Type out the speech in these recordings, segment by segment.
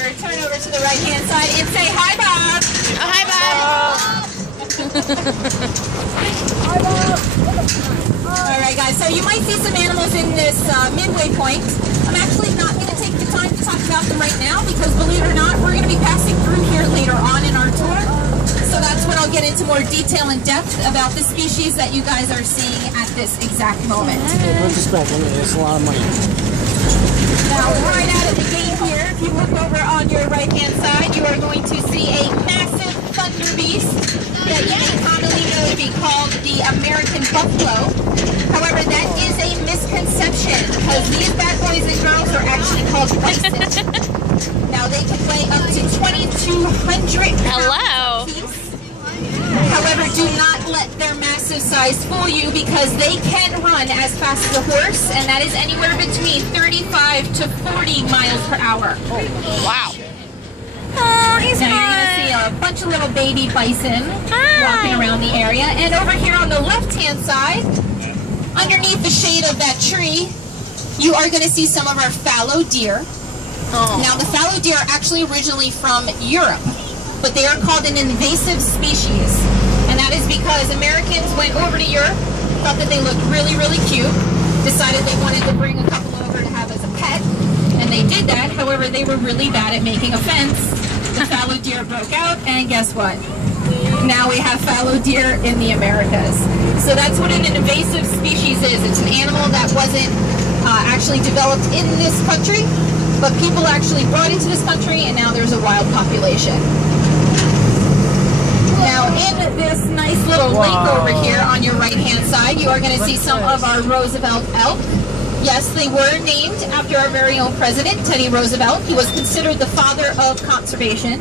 driver, turn over to the right-hand side and say hi, Bob. Oh, hi, Bob. Hi, Bob. All right, guys. So you might see some animals in this midway point. I'm actually not going to take the time to talk about them right now because, believe it or not, we're going to be passing through here later on in our tour. So that's when I'll get into more detail and depth about the species that you guys are seeing at this exact moment. With respect, it's a lot of money. Now, right out of the gate here, if you look over on your right-hand side, you are going to see a massive thunder beast that you may commonly know to be called the American buffalo. However, that is a misconception because these bad boys and girls are actually called bison. Now, they can weigh up to 2,200 pounds. Hello. However, do not let their massive size fool you because they can run as fast as a horse, and that is anywhere between 35 to 40 miles per hour. Oh, wow. Oh, he's now you're going to see a bunch of little baby bison walking around the area. And over here on the left-hand side, underneath the shade of that tree, you are going to see some of our fallow deer. Oh. Now, the fallow deer are actually originally from Europe, but they are called an invasive species. And that is because Americans went over to Europe, thought that they looked really, really cute, decided they wanted to bring a couple over to have as a pet, and they did that. However, they were really bad at making a fence. The fallow deer broke out, and guess what? Now we have fallow deer in the Americas. So that's what an invasive species is. It's an animal that wasn't actually developed in this country, but people actually brought it to this country, and now there's a wild population. Now, in this nice little lake over here on your right-hand side, you are going to see some of our Roosevelt elk. Yes, they were named after our very own president, Teddy Roosevelt. He was considered the father of conservation.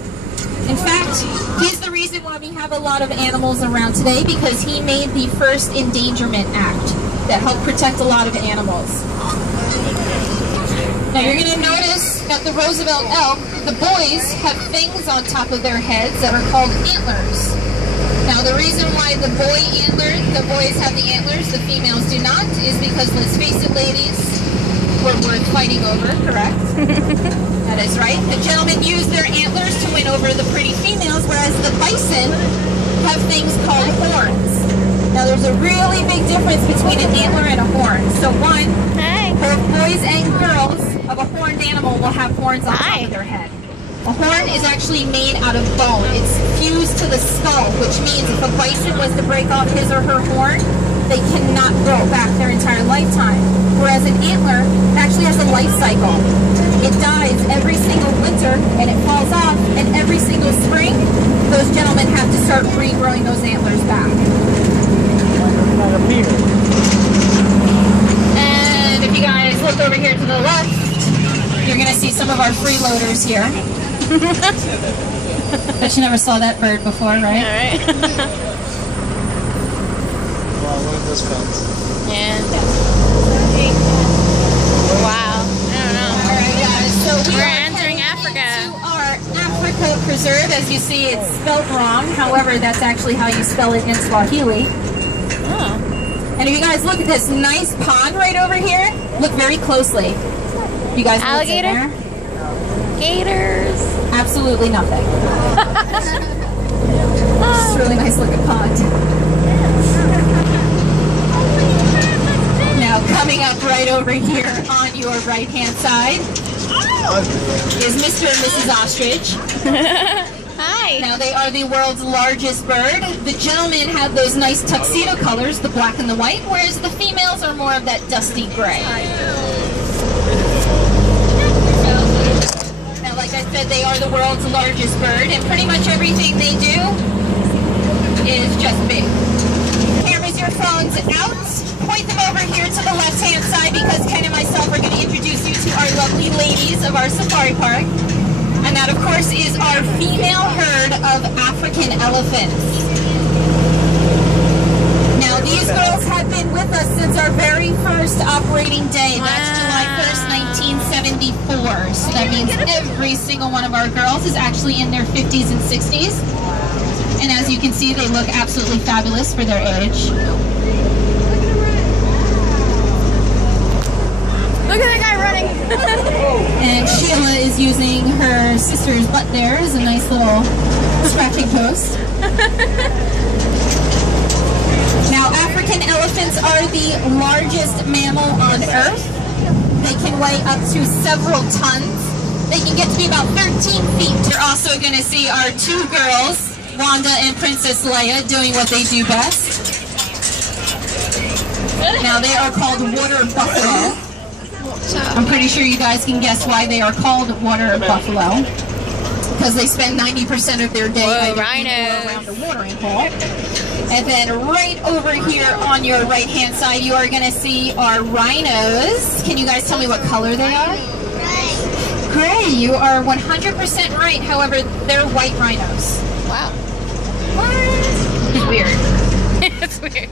In fact, he's the reason why we have a lot of animals around today, because he made the first Endangerment Act that helped protect a lot of animals. Now you're going to notice that the Roosevelt elk, the boys have things on top of their heads that are called antlers. Now the reason why the boys have the antlers, the females do not, is because, let's face it, ladies, we're worth fighting over, correct? That is right. The gentlemen use their antlers to win over the pretty females, whereas the bison have things called horns. Now there's a really big difference between an antler and a horn. So one, both boys and girls of a horned animal will have horns on top of their head. A horn is actually made out of bone. It's fused to the skull, which means if a bison was to break off his or her horn, they cannot grow back their entire lifetime. Whereas an antler actually has a life cycle. It dies every single winter and it falls off, and every single spring, those gentlemen have to start regrowing those antlers back. And if you guys look over here to the left, you're going to see some of our freeloaders here. Bet you never saw that bird before, right? All right. Wow, look at this fence. Yeah. Wow. I don't know. All right, guys. So we're entering Africa. Into our Africa Preserve. As you see, it's spelled wrong. However, that's actually how you spell it in Swahili. Oh. And if you guys look at this nice pond right over here, look very closely. You guys know what's in there? Gators. Absolutely nothing. It's a really nice looking pond. Now coming up right over here on your right hand side is Mr. and Mrs. Ostrich. Hi. Now they are the world's largest bird. The gentlemen have those nice tuxedo colors, the black and the white, whereas the females are more of that dusty gray. Like I said, they are the world's largest bird, and pretty much everything they do is just big. Cameras your phones out. Point them over here to the left-hand side because Ken and myself are going to introduce you to our lovely ladies of our safari park. And that, of course, is our female herd of African elephants. Now, these girls have been with us since our very first operating day. That's July 1st, 1974. So that means every single one of our girls is actually in their 50s and 60s. And as you can see, they look absolutely fabulous for their age. Look at that guy running. And Sheila is is using her sister's butt there as a nice little scratching post. Now, African elephants are the largest mammal on Earth. They can weigh up to several tons. They can get to be about 13 feet. You're also going to see our two girls, Wanda and Princess Leia, doing what they do best. Now, they are called water buffalo. I'm pretty sure you guys can guess why they are called water buffalo. Because they spend 90% of their day around a watering hole. And then right over here on your right-hand side, you are going to see our rhinos. Can you guys tell me what color they are? Gray. You are 100% right. However, they're white rhinos. Wow. What? It's weird. It's weird.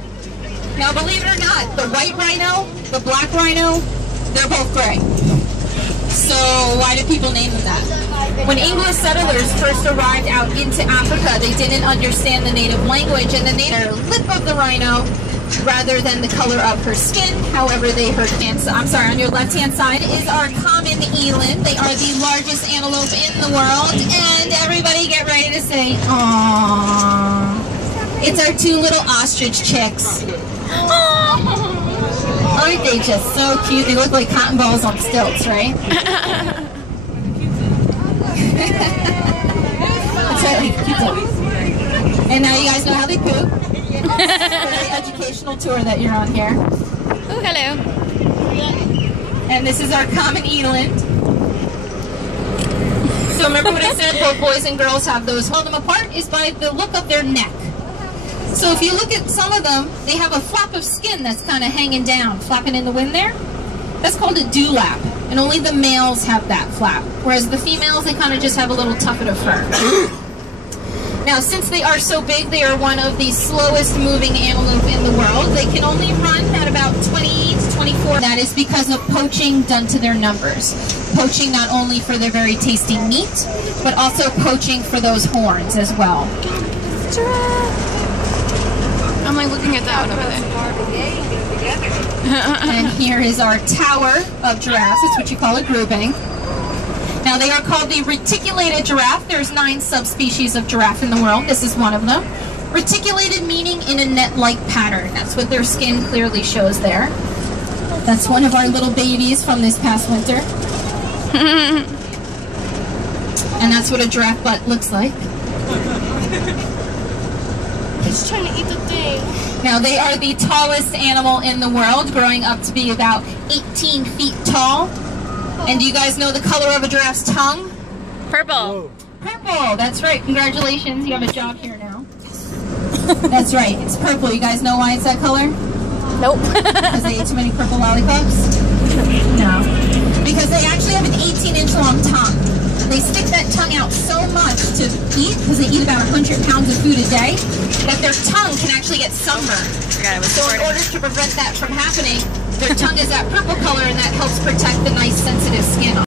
Now, believe it or not, the white rhino, the black rhino, they're both gray. So why do people name them that? When English settlers first arrived out into Africa, they didn't understand the native language, and the native lip of the rhino rather than the color of her skin. However, they heard, on your left-hand side is our common eland. They are the largest antelope in the world, and everybody get ready to say, aww. It's our two little ostrich chicks. Aren't they just so cute? They look like cotton balls on stilts, right? That's right, like cute. And now you guys know how they poop. Very educational tour that you're on here. Oh, hello. And this is our common eland. So remember what I said? Both boys and girls have those. Hold them apart is by the look of their neck. So if you look at some of them, they have a flap of skin that's kind of hanging down, flapping in the wind there. That's called a dewlap, and only the males have that flap, whereas the females, they kind of just have a little tuffet of fur. Now, since they are so big, they are one of the slowest moving antelope in the world. They can only run at about 20 to 24. That is because of poaching done to their numbers. Poaching not only for their very tasty meat, but also poaching for those horns as well. I'm like looking at that one over there. And here is our tower of giraffes. It's what you call a grouping. Now they are called the reticulated giraffe. There's 9 subspecies of giraffe in the world. This is one of them. Reticulated meaning in a net-like pattern. That's what their skin clearly shows there. That's one of our little babies from this past winter. And that's what a giraffe butt looks like. It's trying to eat the thing. Now they are the tallest animal in the world, growing up to be about 18 feet tall. And do you guys know the color of a giraffe's tongue? Purple. Purple, that's right. Congratulations, you have a job here now. That's right, it's purple. You guys know why it's that color? Nope. Because they ate too many purple lollipops? No. Because they actually have an 18-inch long tongue. They stick that tongue out so much to eat, because they eat about 100 pounds of food a day, that their tongue can actually get sunburned. So in order to prevent that from happening, their tongue is that purple color, and that helps protect the nice sensitive skin.